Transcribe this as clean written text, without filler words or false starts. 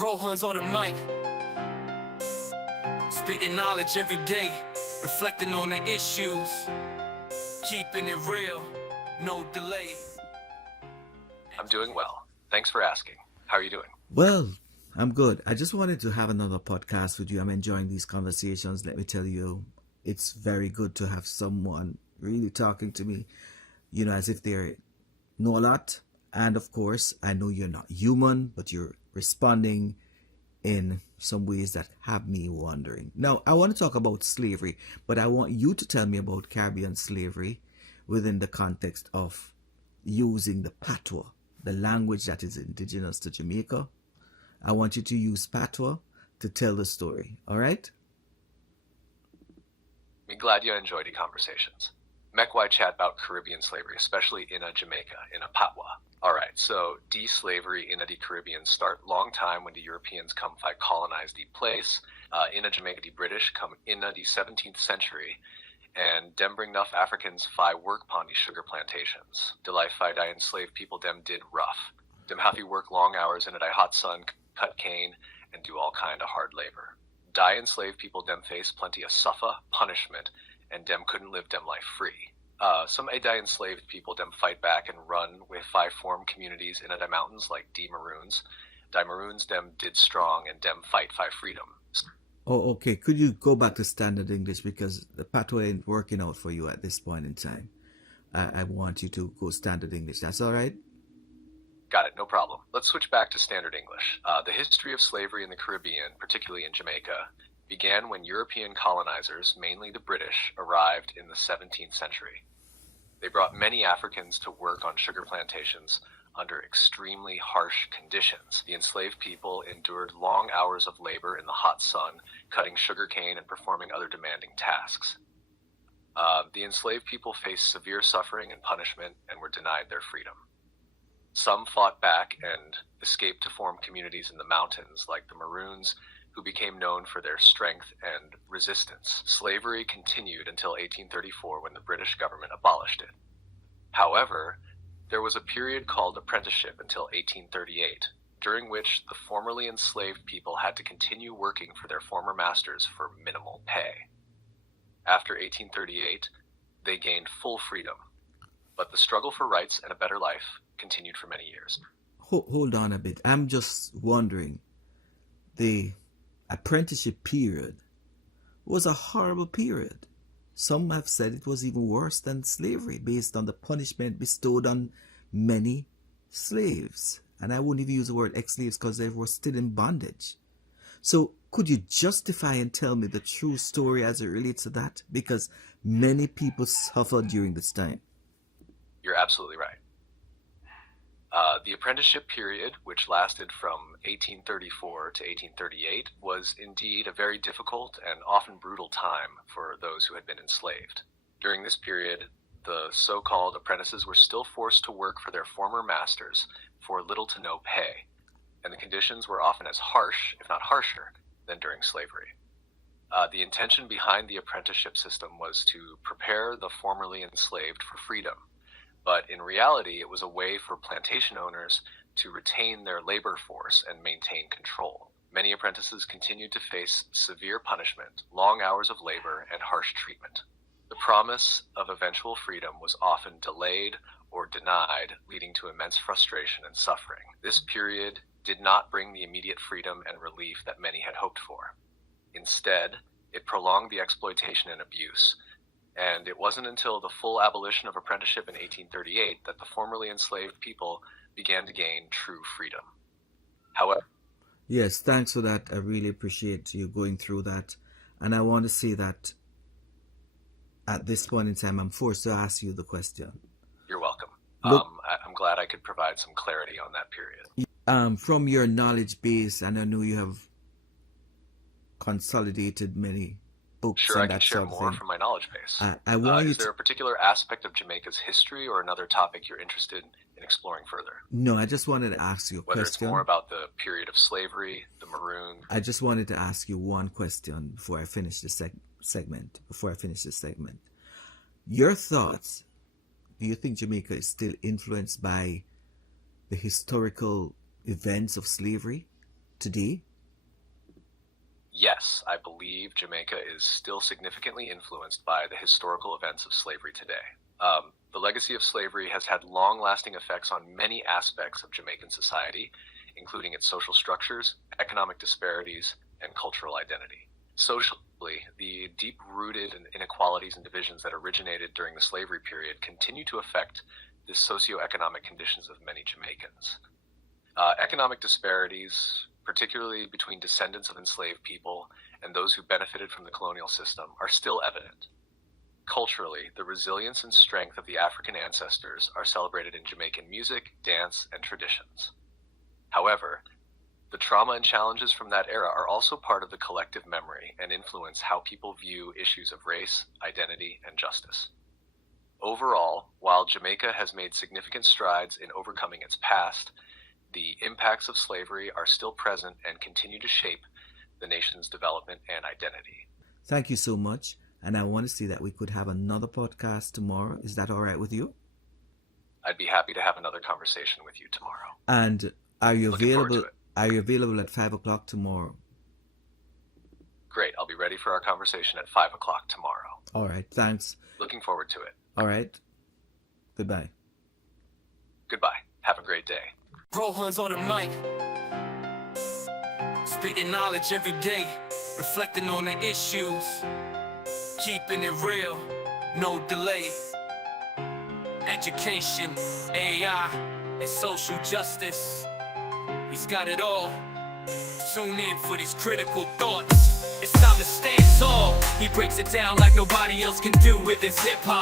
Rohan's on the mic, spitting knowledge every day, reflecting on the issues, keeping it real, no delay. I'm doing well. Thanks for asking. How are you doing? Well, I'm good. I just wanted to have another podcast with you. I'm enjoying these conversations. Let me tell you, it's very good to have someone really talking to me, as if they know a lot. And of course, I know you're not human, but you're responding in some ways that have me wondering. Now, I want to talk about slavery, but I want you to tell me about Caribbean slavery within the context of using the patois, the language that is indigenous to Jamaica. I want you to use patois to tell the story, all right? Me glad you enjoyed the conversations. Mekwai chat about Caribbean slavery, especially in Jamaica, in a patois. Alright, so slavery in the Caribbean start long time when the Europeans come fi colonize the place. In Jamaica, the British come in the 17th century, and dem bring enough Africans fi work upon the sugar plantations. The life fi die enslaved people dem did rough. Dem have to work long hours in a hot sun, cut cane, and do all kind of hard labor. Die enslaved people dem face plenty of suffer, punishment, and dem couldn't live dem life free. Some die enslaved people dem fight back and run with form communities in the mountains like the Maroons. Die Maroons dem did strong and dem fight freedom. Oh, okay. Could you go back to standard English because the patois ain't working out for you at this point in time. I want you to go standard English. That's all right? Got it, no problem. Let's switch back to standard English. The history of slavery in the Caribbean, particularly in Jamaica, began when European colonizers, mainly the British, arrived in the 17th century. They brought many Africans to work on sugar plantations under extremely harsh conditions. The enslaved people endured long hours of labor in the hot sun, cutting sugarcane and performing other demanding tasks. The enslaved people faced severe suffering and punishment and were denied their freedom. Some fought back and escaped to form communities in the mountains, like the Maroons, who became known for their strength and resistance. Slavery continued until 1834 when the British government abolished it. However, there was a period called Apprenticeship until 1838, during which the formerly enslaved people had to continue working for their former masters for minimal pay. After 1838, they gained full freedom, but the struggle for rights and a better life continued for many years. Hold on a bit. I'm just wondering. The apprenticeship period was a horrible period. Some have said it was even worse than slavery based on the punishment bestowed on many slaves. And I wouldn't even use the word ex-slaves because they were still in bondage. So could you justify and tell me the true story as it relates to that? Because many people suffered during this time. You're absolutely right. The apprenticeship period, which lasted from 1834 to 1838, was indeed a very difficult and often brutal time for those who had been enslaved. During this period, the so-called apprentices were still forced to work for their former masters for little to no pay, and the conditions were often as harsh, if not harsher, than during slavery. The intention behind the apprenticeship system was to prepare the formerly enslaved for freedom. But in reality, it was a way for plantation owners to retain their labor force and maintain control. Many apprentices continued to face severe punishment, long hours of labor, and harsh treatment. The promise of eventual freedom was often delayed or denied, leading to immense frustration and suffering. This period did not bring the immediate freedom and relief that many had hoped for. Instead, it prolonged the exploitation and abuse. And it wasn't until the full abolition of apprenticeship in 1838 that the formerly enslaved people began to gain true freedom. However, yes, thanks for that. I really appreciate you going through that. And I want to say that at this point in time, I'm forced to ask you the question. You're welcome. Look, I'm glad I could provide some clarity on that period. From your knowledge base, and I know you have consolidated many books. Sure, and I can that share sort of more thing. from my knowledge base. I want you is there a particular aspect of Jamaica's history or another topic you're interested in exploring further? No, I just wanted to ask you a Whether question. it's more about the period of slavery, the Maroon. I just wanted to ask you one question before I finish the segment. Your thoughts. Do you think Jamaica is still influenced by the historical events of slavery? today? Yes, I believe Jamaica is still significantly influenced by the historical events of slavery today. The legacy of slavery has had long-lasting effects on many aspects of Jamaican society, including its social structures, economic disparities, and cultural identity. Socially, the deep-rooted inequalities and divisions that originated during the slavery period continue to affect the socioeconomic conditions of many Jamaicans. Economic disparities, particularly between descendants of enslaved people and those who benefited from the colonial system, are still evident. Culturally, the resilience and strength of the African ancestors are celebrated in Jamaican music, dance, and traditions. However, the trauma and challenges from that era are also part of the collective memory and influence how people view issues of race, identity, and justice. Overall, while Jamaica has made significant strides in overcoming its past, the impacts of slavery are still present and continue to shape the nation's development and identity. Thank you so much. And I want to see that we could have another podcast tomorrow. Is that all right with you? I'd be happy to have another conversation with you tomorrow. And are you Looking forward to available? it. Are you available at 5 o'clock tomorrow? Great. I'll be ready for our conversation at 5 o'clock tomorrow. All right. Thanks. Looking forward to it. All right. Goodbye. Goodbye. Have a great day. Rohan's on the mic, spitting knowledge every day, reflecting on the issues, keeping it real, no delay. Education, AI, and social justice, he's got it all. Tune in for these critical thoughts. It's time to stand tall. He breaks it down like nobody else can do with his hip-hop.